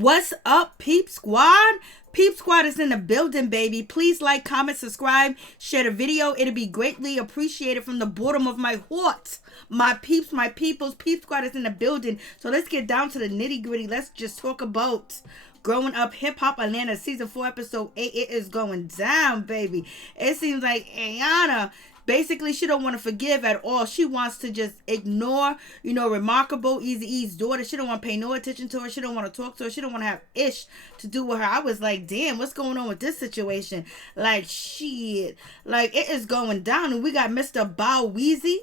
What's up, Peep Squad? Peep Squad is in the building, baby. Please like, comment, subscribe, share the video. It'll be greatly appreciated from the bottom of my heart. My peeps, my peoples, Peep Squad is in the building. So let's get down to the nitty gritty. Let's just talk about Growing Up Hip Hop Atlanta Season 4 Episode 8. It is going down, baby. It seems like Ayana, basically, she don't want to forgive at all. She wants to just ignore, ReeMarkable, Eazy-E's daughter. She don't want to pay no attention to her. She don't want to talk to her. She don't want to have ish to do with her. I was like, damn, what's going on with this situation? Like, shit. Like, it is going down. And we got Mr. Bow Weezy,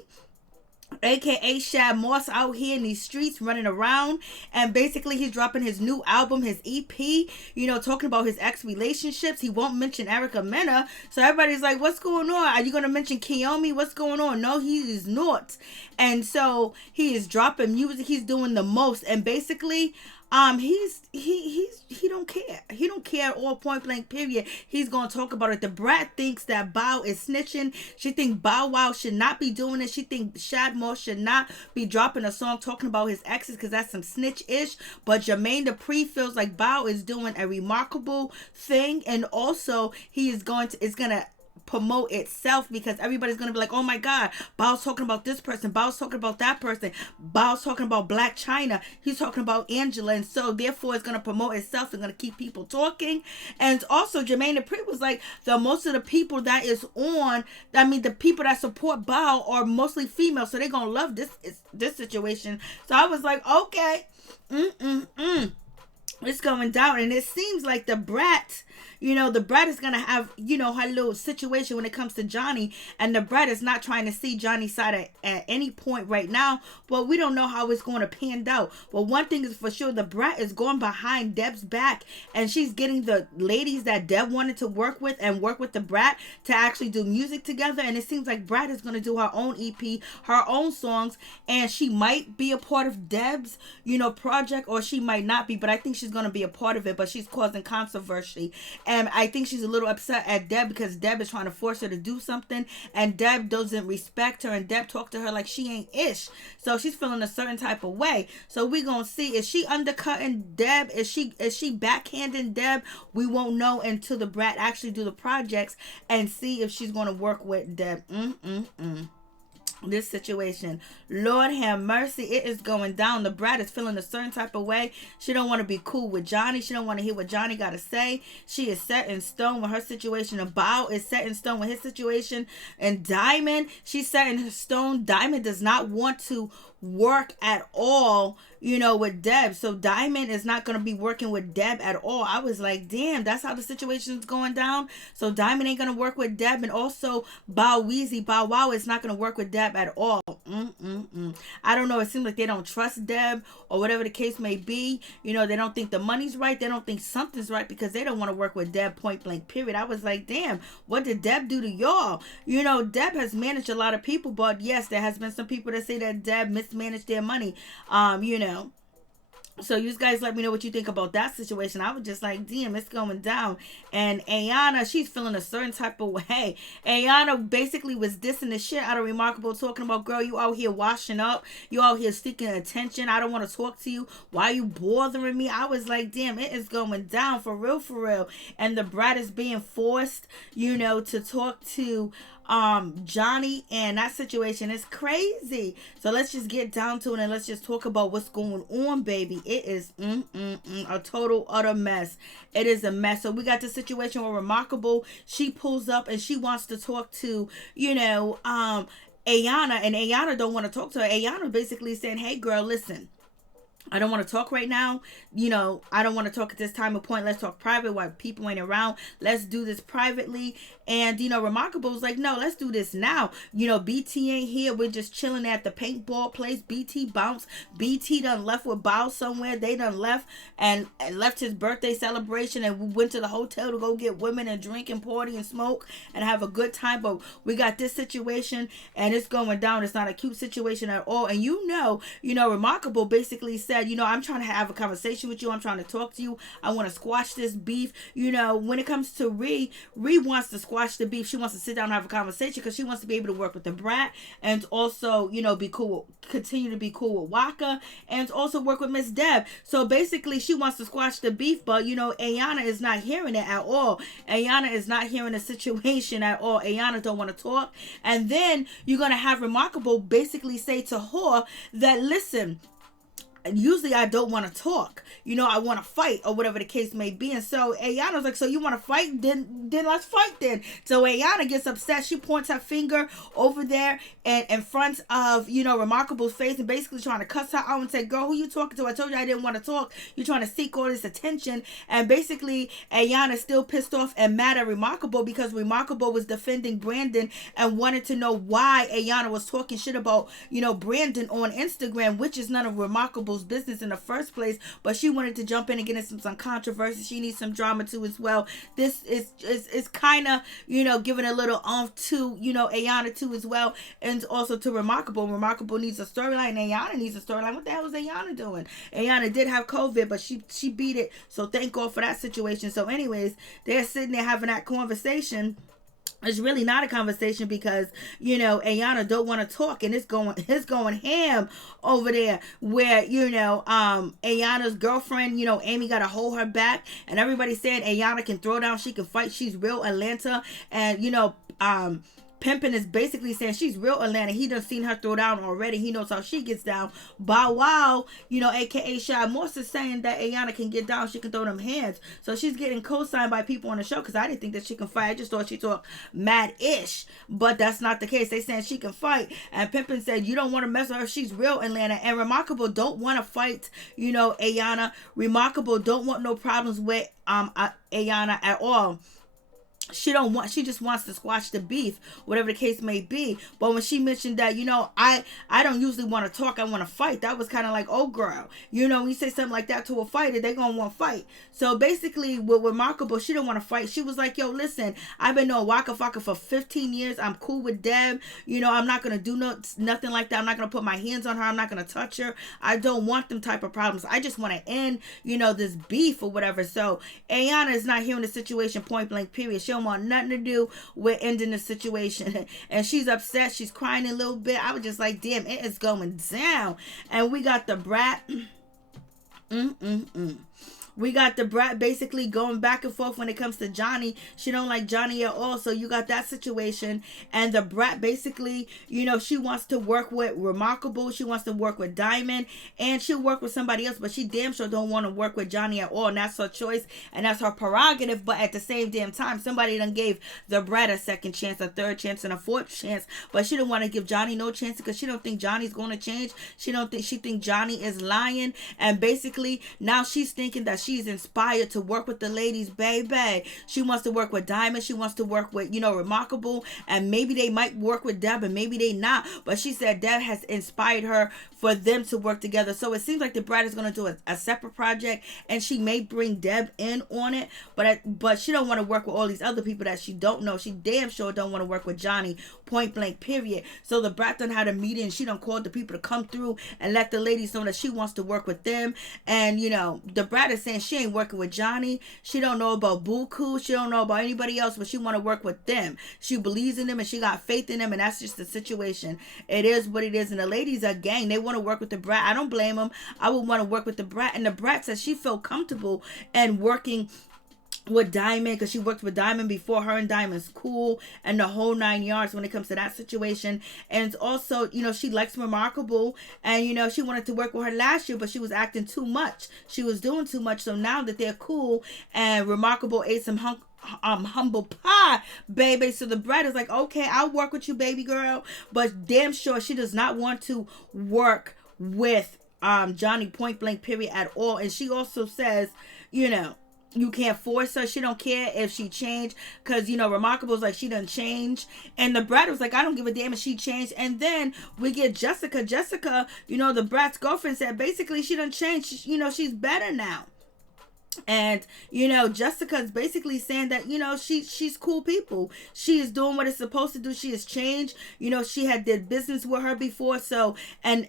aka Shad Moss, out here in these streets running around, and basically he's dropping his new album, his EP, talking about his ex-relationships. He won't mention Erica Mena, so everybody's like, what's going on? Are you going to mention Kiyomi? What's going on? No, he is not. And so he is dropping music. He's doing the most, and basically he don't care. He don't care at all, point blank, period. He's gonna talk about it. The Brat thinks that Bow is snitching. She thinks Bow Wow should not be doing it. She thinks Shad Moss should not be dropping a song talking about his exes because that's some snitch-ish. But Jermaine Dupri feels like Bow is doing a ReeMarkable thing, and also he is gonna promote itself because everybody's gonna be like, oh my god, Bow's talking about this person, Bow's talking about that person, Bow's talking about Black China, he's talking about Angela, and so therefore it's gonna promote itself and gonna keep people talking. And also Jermaine Dupri was like, the most of the people that is on, the people that support Bow are mostly female, so they're gonna love this situation. So I was like, okay, it's going down. And it seems like the Brat, the Brat is going to have, her little situation when it comes to Jhonni. And the Brat is not trying to see Johnny's side at any point right now. But we don't know how it's going to pan out. But one thing is for sure, the Brat is going behind Deb's back. And she's getting the ladies that Deb wanted to work with and work with the Brat to actually do music together. And it seems like Brat is going to do her own EP, her own songs. And she might be a part of Deb's, project, or she might not be. But I think she's going to be a part of it. But she's causing controversy. And I think she's a little upset at Deb because Deb is trying to force her to do something, and Deb doesn't respect her, and Deb talked to her like she ain't ish. So she's feeling a certain type of way. So we gonna see, is she undercutting Deb? Is she backhanding Deb? We won't know until the Brat actually do the projects and see if she's gonna work with Deb. This situation, Lord have mercy, it is going down. The Brat is feeling a certain type of way. She don't want to be cool with Jhonni. She don't want to hear what Jhonni got to say. She is set in stone with her situation. And Bow is set in stone with his situation. And Diamond, she's set in stone. Diamond does not want to work at all, with Deb. So Diamond is not going to be working with Deb at all. I was like, damn, that's how the situation is going down. So Diamond ain't going to work with Deb. And also Bow Wow is not going to work with Deb at all. I don't know. It seems like they don't trust Deb or whatever the case may be. They don't think the money's right. They don't think something's right because they don't want to work with Deb, point blank, period. I was like, damn, what did Deb do to y'all? Deb has managed a lot of people, but yes, there has been some people that say that Deb mismanaged their money. So you guys let me know what you think about that situation. I was just like, damn, it's going down. And Ayana, she's feeling a certain type of way. Ayana basically was dissing the shit out of ReeMarkable, talking about, girl, you out here washing up. You out here seeking attention. I don't want to talk to you. Why are you bothering me? I was like, damn, it is going down for real, for real. And the Brat is being forced, to talk to Jhonni, and that situation is crazy. So let's just get down to it and let's just talk about what's going on, baby. It is a total utter mess. It is a mess. So we got the situation where ReeMarkable, she pulls up and she wants to talk to Ayana, and Ayana don't want to talk to her. Ayana basically saying, hey girl, listen, I don't want to talk right now. I don't want to talk at this time of point. Let's talk private while people ain't around. Let's do this privately. And, ReeMarkable was like, no, let's do this now. BT ain't here. We're just chilling at the paintball place. BT bounced. BT done left with Bow somewhere. They done left and left his birthday celebration, and we went to the hotel to go get women and drink and party and smoke and have a good time. But we got this situation and it's going down. It's not a cute situation at all. And ReeMarkable basically said, said, I'm trying to have a conversation with you. I'm trying to talk to you. I want to squash this beef. When it comes to Ree wants to squash the beef. She wants to sit down and have a conversation because she wants to be able to work with the Brat and also, be cool, continue to be cool with Waka and also work with Miss Deb. So basically she wants to squash the beef, but Ayana is not hearing it at all. Ayana is not hearing the situation at all. Ayana don't want to talk. And then you're going to have ReeMarkable basically say to her that, listen, usually I don't want to talk, I want to fight or whatever the case may be. And so Ayana's like, so you want to fight? Then let's fight then. So Ayana gets upset. She points her finger over there and in front of, ReeMarkable's face and basically trying to cuss her out and say, girl, who you talking to? I told you I didn't want to talk. You're trying to seek all this attention. And basically Ayana's still pissed off and mad at ReeMarkable because ReeMarkable was defending Brandon and wanted to know why Ayana was talking shit about, Brandon on Instagram, which is none of ReeMarkable's business in the first place. But she wanted to jump in and get into some controversy. She needs some drama too as well. This is kind of giving a little to Ayana too as well, and also to ReeMarkable needs a storyline. Ayana needs a storyline. What the hell is Ayana doing? Ayana did have COVID, but she beat it, so thank God for that situation. So anyways, they're sitting there having that conversation. It's really not a conversation because Ayana don't want to talk, and it's going ham over there where Ayana's girlfriend Amy got to hold her back, and everybody said Ayana can throw down, she can fight, she's real Atlanta, and Pimpin is basically saying she's real Atlanta. He done seen her throw down already. He knows how she gets down. Bow Wow, aka Shy Morse is saying that Ayana can get down. She can throw them hands. So she's getting co-signed by people on the show because I didn't think that she can fight. I just thought she talked mad-ish. But that's not the case. They saying she can fight. And Pimpin said, you don't want to mess with her. She's real Atlanta. And ReeMarkable don't want to fight, Ayana. ReeMarkable don't want no problems with Ayana at all. She just wants to squash the beef, whatever the case may be. But when she mentioned that, I don't usually want to talk, I want to fight, that was kind of like, oh girl, when you say something like that to a fighter, they're gonna want to fight. So basically with ReeMarkable, she didn't want to fight. She was like, yo, listen, I've been knowing Waka Flocka for 15 years. I'm cool with Deb. I'm not gonna do nothing like that. I'm not gonna put my hands on her. I'm not gonna touch her. I don't want them type of problems. I just want to end this beef or whatever. So Ayana is not hearing the situation point blank period. She don't want nothing to do with ending the situation, and she's upset. She's crying a little bit. I was just like, damn, it is going down. And we got the Brat. We got the Brat basically going back and forth when it comes to Jhonni. She don't like Jhonni at all. So you got that situation. And the Brat basically, she wants to work with ReeMarkable. She wants to work with Diamond. And she'll work with somebody else. But she damn sure don't want to work with Jhonni at all. And that's her choice. And that's her prerogative. But at the same damn time, somebody done gave the Brat a second chance, a third chance, and a fourth chance. But she don't want to give Jhonni no chance because she don't think Johnny's going to change. She think Jhonni is lying. And basically, now she's thinking that she's inspired to work with the ladies, baby. She wants to work with Diamond. She wants to work with, ReeMarkable. And maybe they might work with Deb and maybe they not. But she said Deb has inspired her for them to work together. So it seems like the Brat is going to do a separate project. And she may bring Deb in on it. But she don't want to work with all these other people that she don't know. She damn sure don't want to work with Jhonni, point blank, period. So the Brat done had a meeting. She done called the people to come through and let the ladies know that she wants to work with them. And, the Brat is saying she ain't working with Jhonni. She don't know about Buku. She don't know about anybody else, but she want to work with them. She believes in them and she got faith in them, and that's just the situation. It is what it is. And the ladies are gang. They want to work with the Brat. I don't blame them. I would want to work with the Brat. And the Brat says she felt comfortable and working with Diamond because she worked with Diamond before. Her and Diamond's cool and the whole 9 yards when it comes to that situation. And also, she likes ReeMarkable, and she wanted to work with her last year, but she was acting too much. She was doing too much. So now that they're cool and ReeMarkable ate some humble pie, baby. So the Brat is like, okay, I'll work with you, baby girl. But damn sure she does not want to work with Jhonni, point blank, period, at all. And she also says, you can't force her. She don't care if she changed because, ReeMarkable's like, she done change. And the Brat was like, I don't give a damn if she changed. And then we get Jessica. Jessica, the Brat's girlfriend said basically she done changed. She's better now. And Jessica's basically saying that she's cool people. She is doing what it's supposed to do. She has changed. She had did business with her before. So in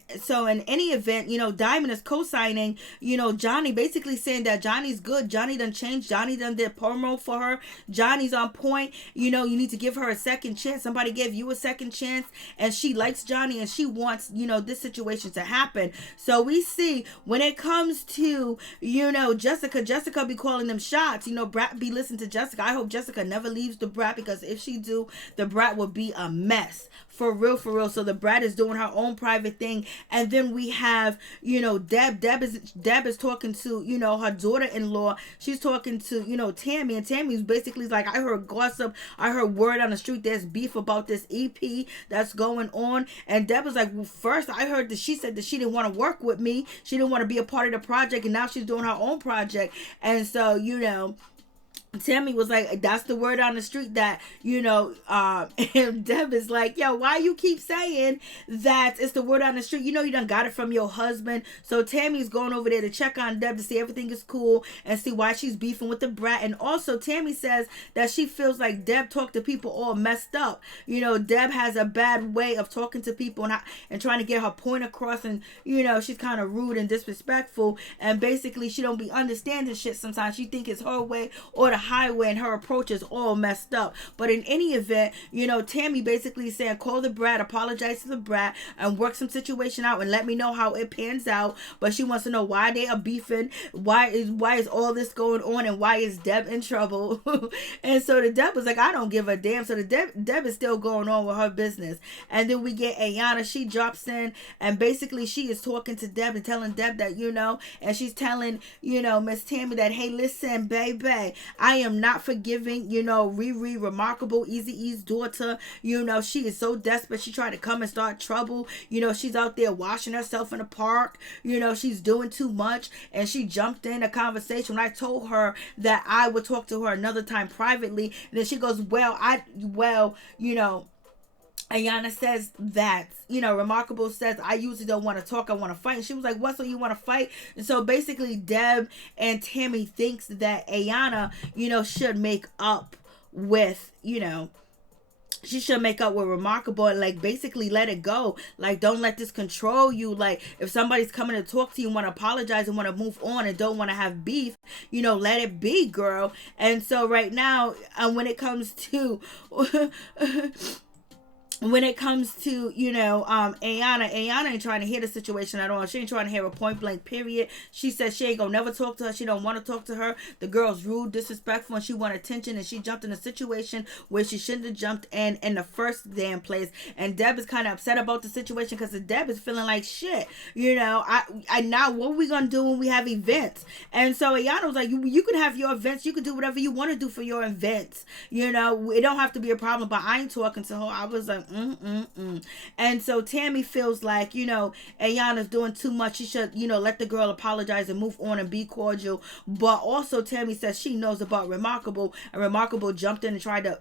any event, Diamond is co-signing. Jhonni basically saying that Johnny's good. Jhonni done changed. Jhonni done did promo for her. Johnny's on point. You need to give her a second chance. Somebody gave you a second chance, and she likes Jhonni, and she wants this situation to happen. So we see when it comes to Jessica be calling them shots. Brat be listening to Jessica. I hope Jessica never leaves the Brat, because if she do, the Brat will be a mess. For real, for real. So the Brat is doing her own private thing. And then we have, Deb. Deb is talking to, her daughter-in-law. She's talking to, Tammy. And Tammy's basically like, I heard gossip. I heard word on the street. There's beef about this EP that's going on. And Deb was like, well, first I heard that she said that she didn't want to work with me. She didn't want to be a part of the project. And now she's doing her own project. And so, Tammy was like, that's the word on the street that, and Deb is like, yo, why you keep saying that it's the word on the street? You done got it from your husband. So Tammy's going over there to check on Deb to see everything is cool and see why she's beefing with the Brat. And also Tammy says that she feels like Deb talked to people all messed up. Deb has a bad way of talking to people and trying to get her point across, and she's kind of rude and disrespectful, and basically she don't be understanding shit sometimes. She think it's her way or the highway, and her approach is all messed up. But in any event, Tammy basically saying, call the Brat, apologize to the Brat, and work some situation out and let me know how it pans out. But she wants to know why they are beefing, why is all this going on, and why is Deb in trouble. And so the Deb was like, I don't give a damn. So the Deb is still going on with her business. And then we get Ayana. She drops in, and basically she is talking to Deb and telling Deb that and she's telling Miss Tammy that, hey, listen, baby, I am not forgiving, ReeMarkable, Eazy-E's daughter. She is so desperate. She tried to come and start trouble. She's out there washing herself in the park. She's doing too much. And she jumped in a conversation when I told her that I would talk to her another time privately. And then she goes, Ayana says that, ReeMarkable says, I usually don't want to talk, I want to fight. And she was like, what, so you want to fight? And so basically Deb and Tammy thinks that Ayana, should make up with, she should make up with ReeMarkable and like basically let it go. Like, don't let this control you. Like, if somebody's coming to talk to you and want to apologize and want to move on and don't want to have beef, let it be, girl. And so right now, when it comes to Ayana ain't trying to hear the situation at all. She ain't trying to hear a point blank period. She says she ain't gonna never talk to her. She don't want to talk to her. The girl's rude, disrespectful, and she want attention, and she jumped in a situation where she shouldn't have jumped in the first damn place. And Deb is kind of upset about the situation because Deb is feeling like shit. I now what are we gonna do when we have events? And so Ayana was like, you can have your events, you can do whatever you want to do for your events. It don't have to be a problem. But I ain't talking to her. I was like, And so Tammy feels like, Ayana's doing too much. She should, let the girl apologize and move on and be cordial. But also Tammy says she knows about ReeMarkable, and ReeMarkable jumped in and tried to,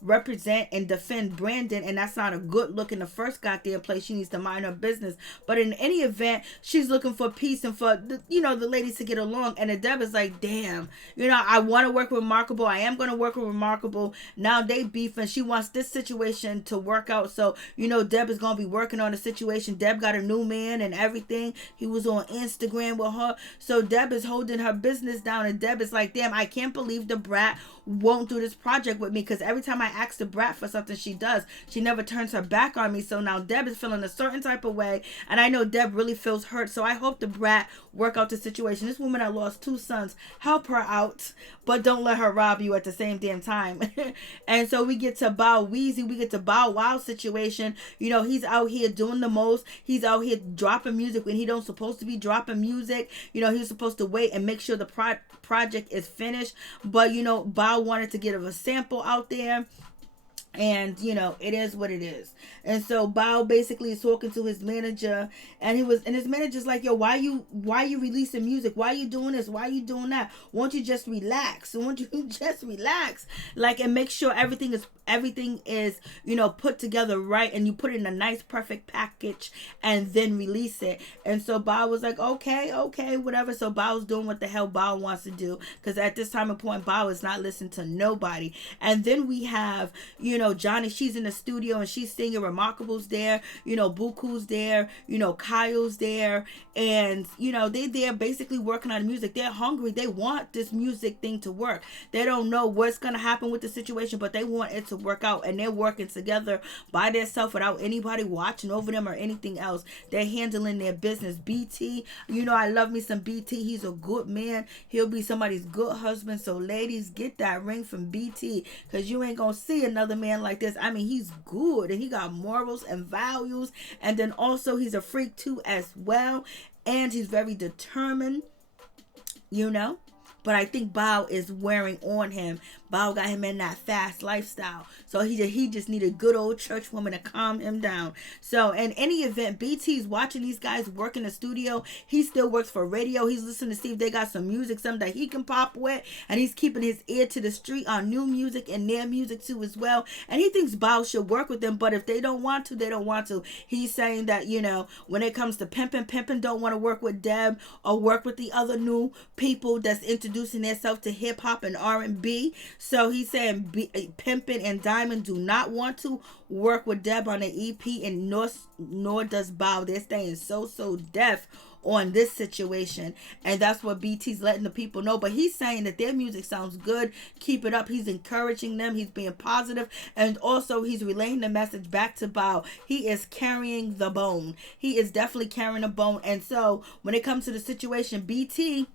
represent and defend Brandon, and that's not a good look in the first goddamn place. She needs to mind her business. But in any event, she's looking for peace and for, the ladies to get along. And the Deb is like, damn, I want to work with ReeMarkable. I am going to work with ReeMarkable. Now they beef, and she wants this situation to work out. So, Deb is going to be working on the situation. Deb got a new man and everything. He was on Instagram with her. So Deb is holding her business down, and Deb is like, damn, I can't believe the Brat won't do this project with me, because every time I ask the Brat for something, she does. She never turns her back on me. So now Deb is feeling a certain type of way, and I know Deb really feels hurt. So I hope the Brat work out the situation. This woman that lost 2 sons, help her out, but don't let her rob you at the same damn time. And so we get to Bow Weezy, we get to Bow Wow situation. He's out here doing the most. He's out here dropping music when he don't supposed to be dropping music. He's supposed to wait and make sure the project is finished. But Bow wanted to get a sample out there. And it is what it is. And so Bao basically is talking to his manager, and his manager's like, yo, why you releasing music, why you doing this, why you doing that, won't you just relax, won't you just relax, like, and make sure everything is put together right, and you put it in a nice perfect package and then release it. And so Bao was like, okay, whatever. So Bao's doing what the hell Bao wants to do, because at this time and point Bao is not listening to nobody. And then we have Jhonni, she's in the studio and she's singing. ReeMarkable's there, Buku's there, Kyle's there, and they there basically working on the music. They're hungry, they want this music thing to work. They don't know what's gonna happen with the situation, but they want it to work out, and they're working together by themselves without anybody watching over them or anything else. They're handling their business. BT, I love me some BT. He's a good man, he'll be somebody's good husband. So ladies, get that ring from BT, because you ain't gonna see another man like this. I mean, he's good and he got morals and values, and then also he's a freak too as well, and he's very determined, but I think Bao is wearing on him. Bao got him in that fast lifestyle. So he just needed a good old church woman to calm him down. So in any event, BT's watching these guys work in the studio. He still works for radio. He's listening to see if they got some music, something that he can pop with. And he's keeping his ear to the street on new music and their music too as well. And he thinks Bao should work with them. But if they don't want to, they don't want to. He's saying that, when it comes to pimping don't want to work with Deb or work with the other new people that's introducing themselves to hip hop and R&B. So he's saying Pimpin' and Diamond do not want to work with Deb on the EP, and nor does Bao. They're staying so deaf on this situation, and that's what BT's letting the people know. But he's saying that their music sounds good, keep it up. He's encouraging them, he's being positive, and also he's relaying the message back to Bao. He is carrying the bone. He is definitely carrying a bone. And so when it comes to the situation, BT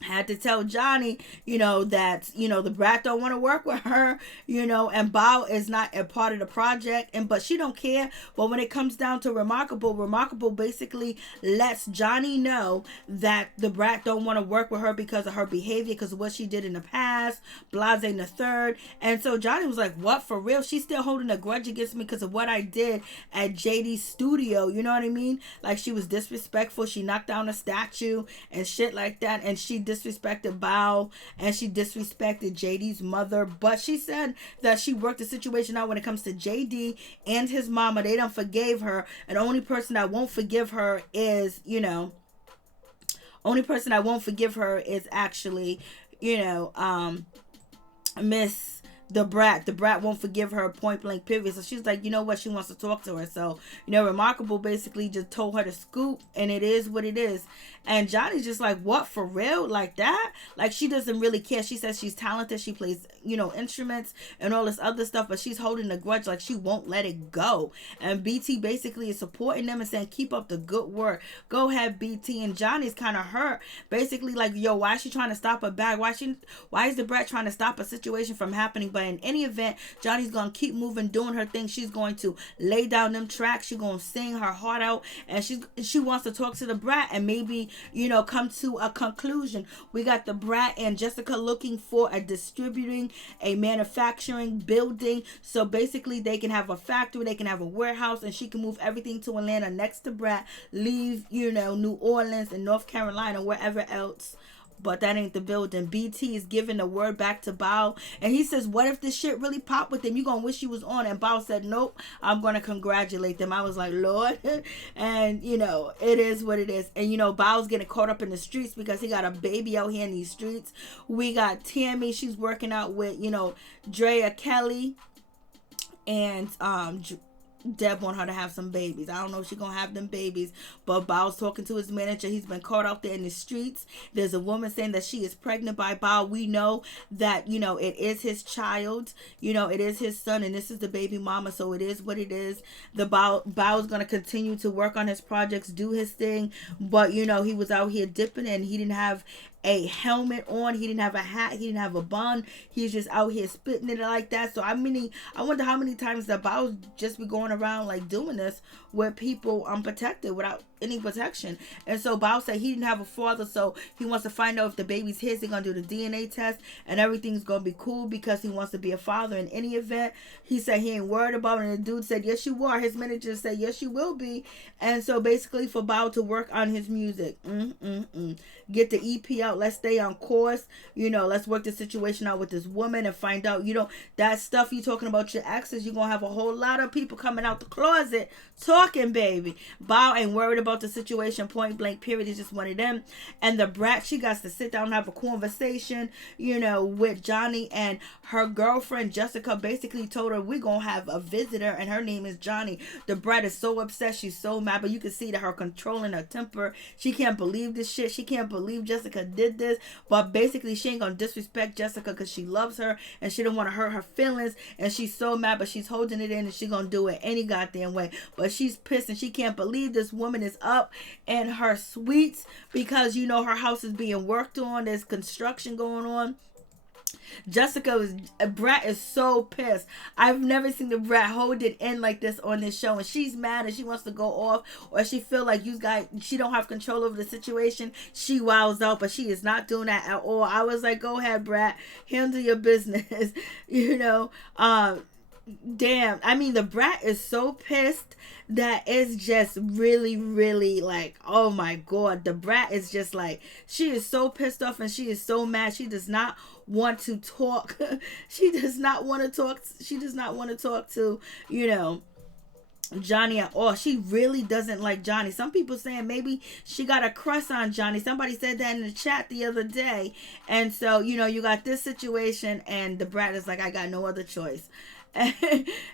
had to tell Jhonni, that, the Brat don't want to work with her, and Bao is not a part of the project, but she don't care. But when it comes down to ReeMarkable basically lets Jhonni know that the Brat don't want to work with her because of her behavior, because of what she did in the past, blase in the third. And so Jhonni was like, what, for real? She's still holding a grudge against me because of what I did at JD's studio, you know what I mean? Like, she was disrespectful, she knocked down a statue and shit like that, and she disrespected Bao, and she disrespected JD's mother. But she said that she worked the situation out when it comes to JD and his mama. They done forgave her, and the only person that won't forgive her is, actually, Miss the Brat. The Brat won't forgive her, point blank, period. So she's like, you know what, she wants to talk to her. So, ReeMarkable basically just told her to scoop, and it is what it is. And Jhonni's just like, what, for real? Like that? Like, she doesn't really care. She says she's talented, she plays, instruments and all this other stuff, but she's holding a grudge, like she won't let it go. And BT basically is supporting them and saying, keep up the good work, go ahead, BT. And Jhonni's kind of hurt, basically like, yo, why is she trying to stop a bag? Why is the Brat trying to stop a situation from happening? But in any event, Jhonni's gonna keep moving, doing her thing. She's going to lay down them tracks, she's gonna sing her heart out, and she wants to talk to the Brat and maybe, come to a conclusion. We got the Brat and Jessica looking for a distributing, a manufacturing building, so basically they can have a factory, they can have a warehouse, and she can move everything to Atlanta next to Brat, leave, New Orleans and North Carolina, wherever else. But that ain't the building. BT is giving the word back to Bao, and he says, what if this shit really popped with them? You gonna wish you was on? And Bao said, nope, I'm gonna congratulate them. I was like, Lord. And it is what it is. And Bao's getting caught up in the streets because he got a baby out here in these streets. We got Tammy, she's working out with Drea Kelly, and Deb want her to have some babies. I don't know if she's gonna have them babies, but Bao's talking to his manager. He's been caught out there in the streets. There's a woman saying that she is pregnant by Bao. We know that it is his child, it is his son, and this is the baby mama, so it is what it is. The Bao's gonna continue to work on his projects, do his thing, but he was out here dipping, and he didn't have a helmet on, he didn't have a hat, he didn't have a bun, he's just out here spitting it like that. So I wonder how many times the Bao's just be going around like doing this with people unprotected without any protection. And so Bao said he didn't have a father, so he wants to find out if the baby's his. They're gonna do the DNA test and everything's gonna be cool because he wants to be a father in any event. He said he ain't worried about it, and the dude said yes you are. His manager said yes you will be. And so basically for Bao to work on his music, get the EP out, let's stay on course, let's work the situation out with this woman and find out, that stuff you talking about your exes, you're gonna have a whole lot of people coming out the closet talking, baby. Bao ain't worried about the situation, point blank, period. It's just one of them. And the Brat, she got to sit down and have a conversation, with Jhonni, and her girlfriend Jessica basically told her, we're gonna have a visitor and her name is Jhonni. The Brat is so upset, she's so mad, but you can see that her controlling her temper. She can't believe this shit. She can't believe Jessica did this, but basically she ain't gonna disrespect Jessica because she loves her and she don't want to hurt her feelings, and she's so mad, but she's holding it in and she gonna do it any goddamn way. But she's pissed and she can't believe this woman is up in her suites because her house is being worked on. There's construction going on. Brat is so pissed. I've never seen the Brat hold it in like this on this show, and she's mad and she wants to go off, or she feel like she don't have control over the situation. She wows out, but she is not doing that at all. I was like, go ahead, Brat, handle your business. Damn, I mean, the Brat is so pissed that it's just really, really like, oh my god, the Brat is just like, she is so pissed off and she is so mad. She does not want to talk. She does not want to talk to Jhonni at all. She really doesn't like Jhonni. Some people saying maybe she got a crush on Jhonni. Somebody said that in the chat the other day. And so you got this situation, and the Brat is like, I got no other choice.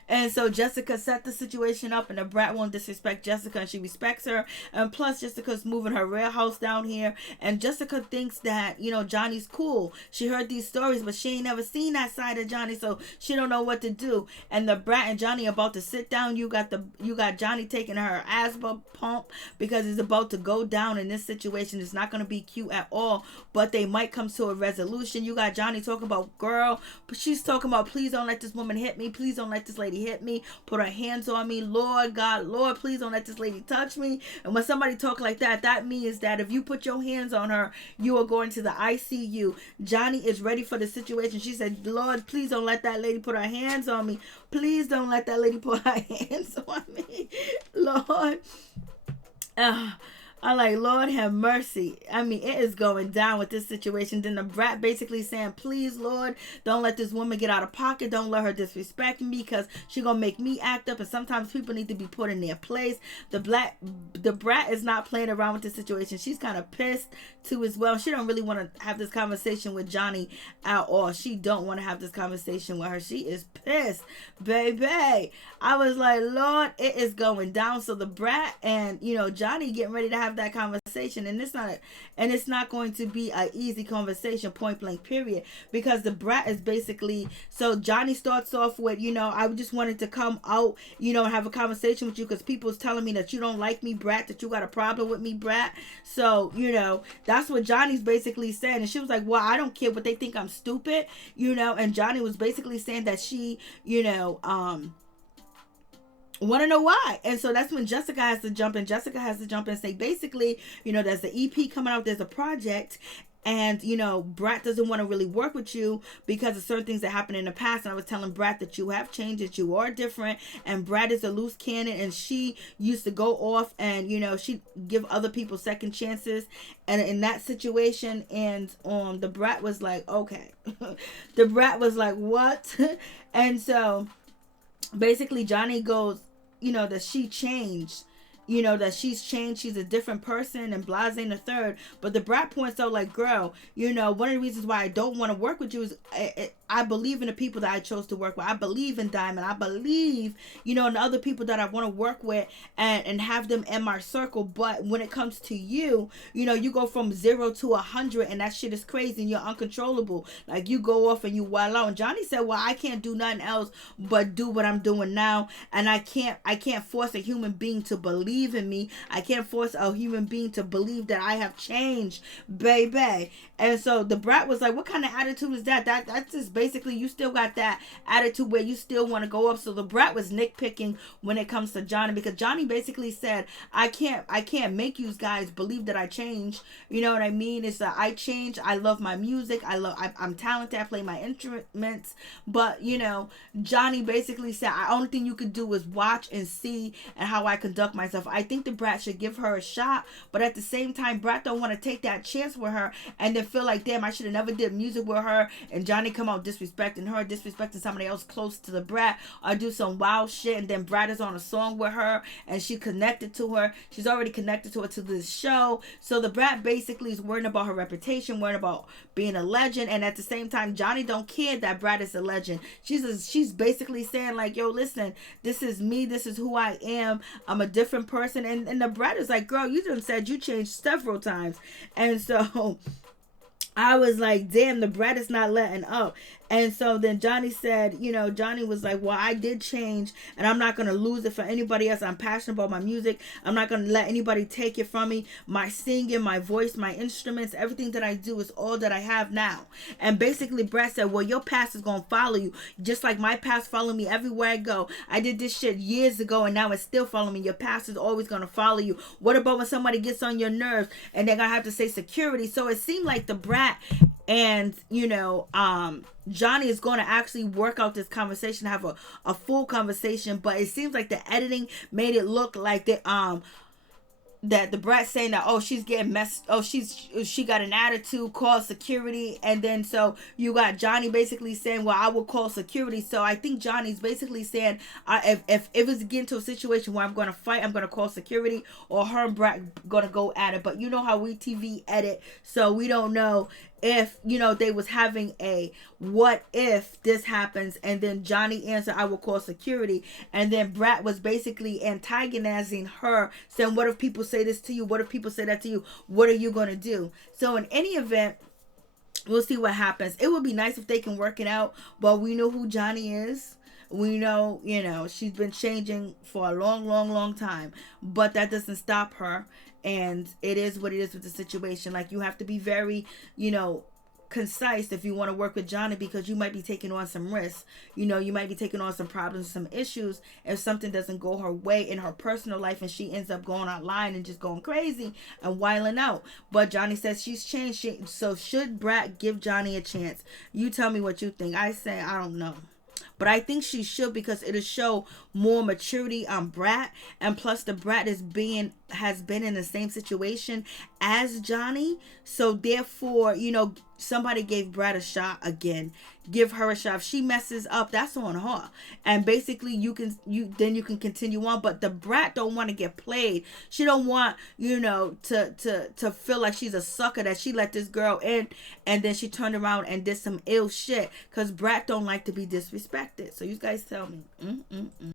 And so Jessica set the situation up, and the Brat won't disrespect Jessica, and she respects her. And plus Jessica's moving her real house down here, and Jessica thinks that Johnny's cool. She heard these stories, but she ain't never seen that side of Jhonni, so she don't know what to do. And the Brat and Jhonni are about to sit down. You got Jhonni taking her asthma pump because it's about to go down in this situation. It's not going to be cute at all, but they might come to a resolution. You got Jhonni talking about, girl, but she's talking about, please don't let this woman hit me. Please don't let this lady hit me. Put her hands on me. Lord God, Lord, please don't let this lady touch me. And when somebody talk like that, that means that if you put your hands on her, you are going to the ICU. Jhonni is ready for the situation. She said, Lord, please don't let that lady put her hands on me. Please don't let that lady put her hands on me. Lord. I like, Lord have mercy. I mean, it is going down with this situation. Then the Brat basically saying, please, Lord, don't let this woman get out of pocket. Don't let her disrespect me because she gonna make me act up. And sometimes people need to be put in their place. The Brat is not playing around with the situation. She's kind of pissed too as well. She don't really want to have this conversation with Jhonni at all. She don't want to have this conversation with her. She is pissed, baby. I was like, Lord, it is going down. So the Brat and Jhonni getting ready to have that conversation, and it's not going to be an easy conversation, point blank, period, because the Brat is basically, so Jhonni starts off with, I just wanted to come out, and have a conversation with you because people's telling me that you don't like me, Brat, that you got a problem with me, Brat. So that's what Johnny's basically saying. And she was like, well, I don't care what they think, I'm stupid, and Jhonni was basically saying that she want to know why. And so that's when Jessica has to jump in. Jessica has to jump in and say, basically, there's the EP coming out, there's a project, and Brat doesn't want to really work with you because of certain things that happened in the past. And I was telling Brat that you have changed, that you are different, and Brat is a loose cannon, and she used to go off and she give other people second chances, and in that situation, and the Brat was like, okay. The Brat was like, what? And so basically Jhonni goes, that she changed, that she's changed, she's a different person, and blase and the third. But the Brat points out, like, girl, one of the reasons why I don't want to work with you is I believe in the people that I chose to work with. I believe in Diamond. I believe, in the other people that I want to work with and have them in my circle. But when it comes to you, you go from 0 to 100, and that shit is crazy, and you're uncontrollable. Like, you go off and you wild out. And Jhonni said, well, I can't do nothing else but do what I'm doing now, and I can't force a human being to believe believe in me. I can't force a human being to believe that I have changed, baby. And so the Brat was like, what kind of attitude is that? That's just basically, you still got that attitude where you still want to go up. So the Brat was nitpicking when it comes to Jhonni, because Jhonni basically said, I can't make you guys believe that I changed. You know what I mean? It's that I changed. I love my music. I'm talented. I play my instruments. But, you know, Jhonni basically said, the only thing you could do is watch and see and how I conduct myself. I think the Brat should give her a shot, but at the same time, Brat don't want to take that chance with her and then feel like, damn, I should have never did music with her, and Jhonni come out disrespecting her, disrespecting somebody else close to the Brat, or do some wild shit, and then Brat is on a song with her and she connected to her. She's already connected to her to this show. So the Brat basically is worrying about her reputation, worrying about being a legend, and at the same time, Jhonni don't care that Brat is a legend. She's basically saying like, yo, listen, this is me, this is who I am, I'm a different person. And the Brat is like, girl, you done said you changed several times. And so I was like, damn, the Brat is not letting up. And so then Jhonni said, you know, Jhonni was like, well, I did change, and I'm not going to lose it for anybody else. I'm passionate about my music. I'm not going to let anybody take it from me. My singing, my voice, my instruments, everything that I do is all that I have now. And basically Brat said, well, your past is going to follow you, just like my past follow me everywhere I go. I did this shit years ago, and now it's still following me. Your past is always going to follow you. What about when somebody gets on your nerves and they're going to have to say security? So it seemed like the Brat and, you know, Jhonni is going to actually work out this conversation, have a full conversation, but it seems like the editing made it look like that the Brat saying that, oh, she's getting messed, oh, she got an attitude, call security. And then so you got Jhonni basically saying, well, I will call security. So I think Johnny's basically saying, if it's getting to a situation where I'm going to fight, I'm going to call security, or her and Brat going to go at it. But you know how we TV edit, so we don't know if, you know, they was having a what if this happens, and then Jhonni answered, I will call security, and then Brat was basically antagonizing her, saying, what if people say this to you? What if people say that to you? What are you going to do? So in any event, we'll see what happens. It would be nice if they can work it out, but we know who Jhonni is. We know, you know, she's been changing for a long time, but that doesn't stop her. And it is what it is with the situation. Like, you have to be very, you know, concise if you want to work with Jhonni, because you might be taking on some risks. You know, you might be taking on some problems, some issues, if something doesn't go her way in her personal life and she ends up going online and just going crazy and wilding out. But Jhonni says she's changed. So should Brat give Jhonni a chance? You tell me what you think. I say I don't know. But I think she should, because it'll show more maturity on Brat. And plus the Brat has been in the same situation as Jhonni. So therefore, you know, somebody gave Brat a shot again. Give her a shot. If she messes up, that's on her. And basically you can continue on. But the Brat don't want to get played. She don't want, you know, to feel like she's a sucker, that she let this girl in and then she turned around and did some ill shit. Because Brat don't like to be disrespected. So you guys tell me.